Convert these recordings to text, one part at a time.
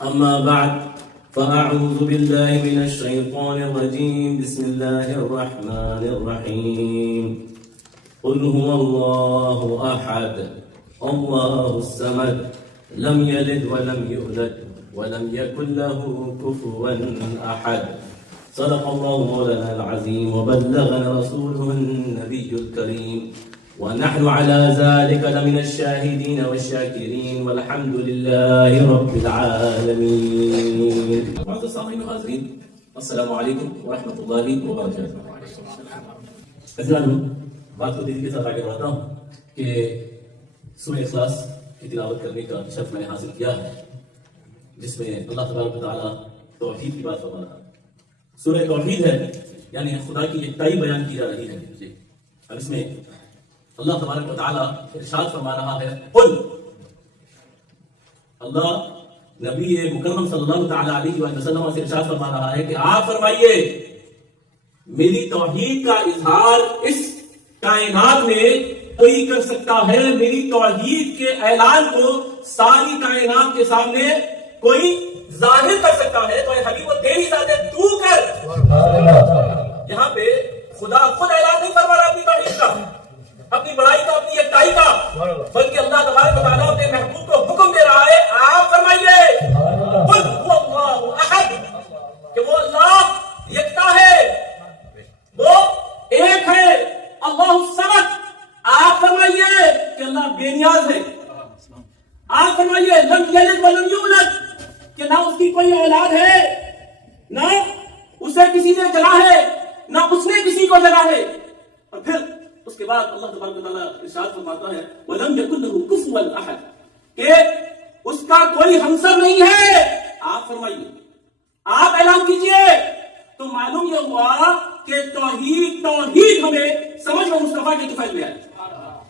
أما بعد فأعوذ بالله من الشيطان الرجيم. بسم الله الرحمن الرحيم. قل هو الله أحد الله الصمد لم يلد ولم يولد ولم يكن له كفوا أحد. صدق الله مولانا العظيم وبلغنا رسوله النبي الكريم ونحن على ذلك لمن الشاهدين والشاكرين والحمد لله رب العالمين. معزز سامعین و حاضرین، السلام علیکم ورحمۃ اللہ وبرکاتہ. عزیزان، بات کو دل کے ساتھ آگے بڑھاتا ہوں کہ سورہ اخلاص کی تلاوت کرنے کا شرف میں نے حاصل کیا ہے، جس میں اللہ تبارک و تعالیٰ توحید کی بات فرما رہا ہے. سورہ توحید ہے، یعنی خدا کی یکتائی بیان کی جا رہی ہے. اب اس میں اللہ تبارک و تعالیٰ ارشاد فرما رہا ہے، قل، اللہ نبی مکرم صلی اللہ تعالیٰ علیہ وسلم سے ارشاد فرما رہا ہے کہ آپ فرمائیے میری توحید کا اظہار اس کائنات میں کوئی کر سکتا ہے؟ میری توحید کے اعلان کو ساری کائنات کے سامنے کوئی ظاہر کر سکتا ہے؟ تو اے حبیب تیری ذات ہے، تو کر. یہاں پہ خدا خود اعلان نہیں فرما رہا اپنی توحید کا، اپنی بڑائی کا، اپنی یکتائی کا، بلکہ اللہ تبارک و تعالیٰ اپنے محبوب کو حکم دے رہا ہے، آپ فرمائیے قل هو اللہ احد، کہ وہ اللہ یکتا ہے، وہ ایک ہے. اللہ الصمد، آپ فرمائیے کہ اللہ بے نیاز ہے. آپ فرمائیے لم یلد ولم یولد، کہ نہ اس کی کوئی اولاد ہے، نہ اسے کسی نے جنا ہے، نہ اس نے کسی کو جنا ہے. اور پھر اس کے بعد اللہ تبارک و تعالیٰ ارشاد فرماتا ہے وَلَمْ يَكُنْ لَهُ كُفُوًا أَحَدٌ، کہ اس کا کوئی ہمسر نہیں ہے. آپ فرمائیے، آپ اعلان کیجئے. تو معلوم یہ ہوا کہ توحید ہمیں سمجھ میں مصطفیٰ کے طفیل میں آئے،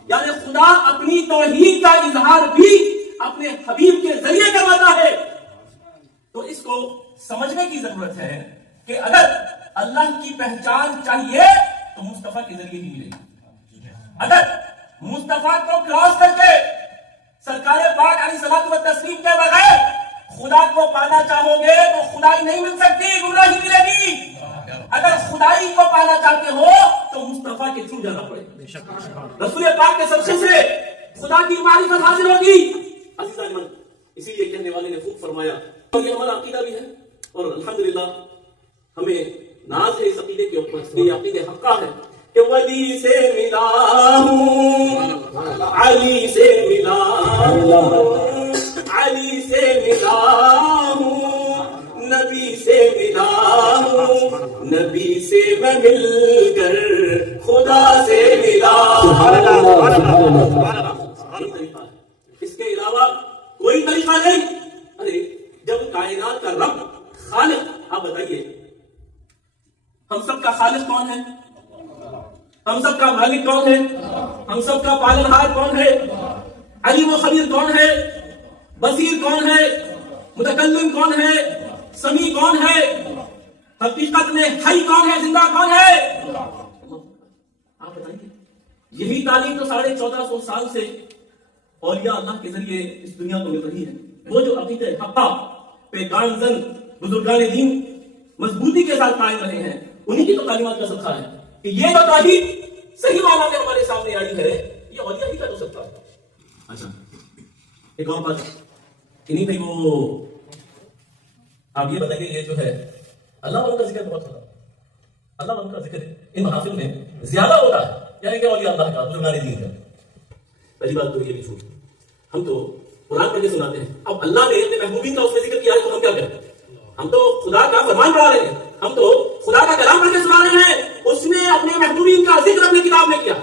یعنی خدا اپنی توحید کا اظہار بھی اپنے حبیب کے ذریعے کرواتا ہے. تو اس کو سمجھنے کی ضرورت ہے کہ اگر اللہ کی پہچان چاہیے تو مصطفیٰ کے ذریعے ہی ملے گی. اگر مصطفیٰ کو کراس کر کے سرکار پاک علیہ الصلوۃ والتسلیم کے بغیر خدا کو پانا چاہو گے تو خدائی نہیں مل سکتی، گمراہی ملے گی. اگر خدائی کو پانا چاہتے ہو تو مصطفیٰ کے تھرو جانا پڑے، رسول پاک کے صدقے سے خدا کی معرفت حاصل ہوگی. عزیزان، اسی لیے کہنے والے نے خوب فرمایا، اور یہ ہمارا عقیدہ بھی ہے، اور الحمدللہ ہمیں ناز ہے اس عقیدے کے اوپر. یہ عقیدہ حقہ ہے کہ ولی سے ملا ہوں، علی سے ملا ہوں، علی سے ملا ہوں، نبی سے ملا ہوں، نبی سے میں مل کر خدا سے ملا ہوں. اس کے علاوہ کوئی طریقہ نہیں. ارے جب کائنات کا رب خالق، آپ بتائیے ہم سب کا خالق کون ہے؟ ہم سب کا مالک کون ہے؟ ہم سب کا پالنہار کون ہے؟ علیم و خبیر کون ہے؟ بصیر کون ہے؟ متکلم کون ہے؟ سمیع کون ہے؟ حقیقت میں حی کون ہے؟ زندہ کون ہے؟ آپ بتائیے. یہی تعلیم تو 1450 سال سے اولیاء اللہ کے ذریعے اس دنیا کو مل رہی ہے. وہ جو عقیدہ حقہ پیغام زن بزرگان دین مضبوطی کے ساتھ قائم رہے ہیں، انہی کی تو تعلیمات کا صدقہ ہے کہ یہ جو توحید صحیح معنی میں ہمارے سامنے آئی ہے، یہ اولیاء ہی کا تو صدقہ ہے. اچھا، ایک اور بات کہ نہیں بھائی، وہ آپ یہ بتائیے، یہ جو ہے اللہ والوں کا ذکر بہت ہوتا ہے، اللہ والوں کا ذکر ان محافل میں زیادہ ہوتا ہے، یعنی کہ اولیاء اللہ کا، بزرگان دین کا. پہلی بات تو یہ بھی چھوٹ، ہم تو قرآن پڑھ کے سناتے ہیں. اب اللہ نے اپنے محبوبین کا اس میں ذکر کیا ہے تو ہم کیا کریں؟ ہم تو خدا کا فرمان پڑھا رہے ہیں، ہم تو خدا کا کلام پڑھ کے سنا رہے ہیں. اس نے اپنے محبوبین کا ذکر اپنی کتاب میں کیا.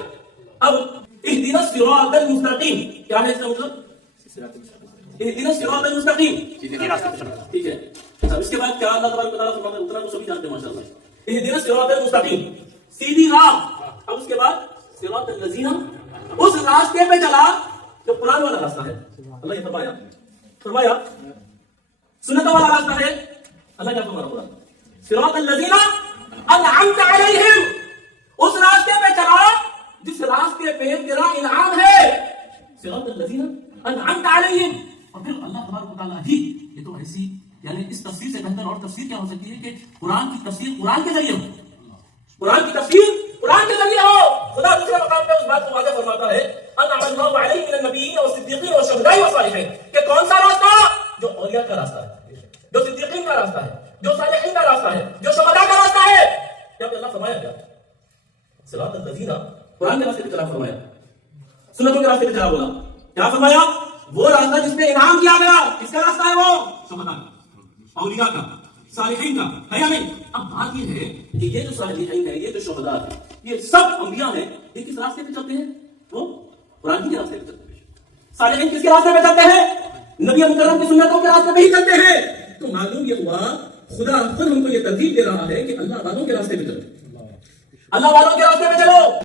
اب اہدنا الصراط المستقیم کیا ہے اس کا مطلب؟ اہدنا الصراط المستقیم، ٹھیک ہے. اس کے بعد کیا اللہ تبارک و تعالیٰ فرماتا ہے؟ اتنا کو سبھی جانتے ہیں ماشاءاللہ. اہدنا الصراط المستقیم، سیدھی راہ. اب اس کے بعد صراط الذین، اس راستے پہ چلا جو قرآن والا راستہ ہے. اللہ یہ فرمایا سنت والا راستہ ہے. اللہ کیا فرما رہا ہے؟ صراط الذین انعمت علیہم، اس راستے پہ چلا جس راستے پہ تیرا انعام ہے. صراط الذین انعمت علیہم، اور پھر اللہ تبارک و تعالیٰ ہی، یہ تو ایسی یعنی اس تفسیر سے بہتر اور تفسیر کیا ہو سکتی ہے کہ قرآن کی تفسیر قرآن کے ذریعے ہو، قرآن کی تفسیر قرآن کے ذریعے ہو. خدا دوسرے مقام پہ اس بات کو واضح فرماتا ہے انعم اللہ علیہ من النبیین والصدیقین والشہداء والصالحین، کہ کون سا راستہ؟ جو اولیاء کا راستہ ہے، جو صدیقین کا راستہ ہے، جو صالحین کا راستہ ہے، جو شہداء کا راستہ ہے. کیا اللہ فرمایا کیا صراط الذین، قرآن کے راستے پہ چلا فرمایا، سنتوں کے راستے پہ چلا بولا. کیا فرمایا؟ وہ راستہ جس میں انعام کیا گیا، کس کا راستہ ہے؟ وہ شہداء کا، اولیاء کا، صالحین کا ہے یا نہیں؟ اب بات یہ ہے کہ یہ جو صالحین ہے، یہ جو شہداء ہیں، یہ سب انبیاء ہیں، یہ کس راستے پہ چلتے ہیں؟ وہ قرآن کے راستے پہ چلتے ہیں. صالحین کس کے راستے پہ چلتے ہیں؟ نبی مکرم کی سنتوں کے راستے پہ ہی چلتے ہیں. تو معلوم یہ ہوا خدا خود ہم کو یہ ترغیب دے رہا ہے کہ اللہ والوں کے راستے پہ چلو، اللہ والوں کے راستے پہ چلو.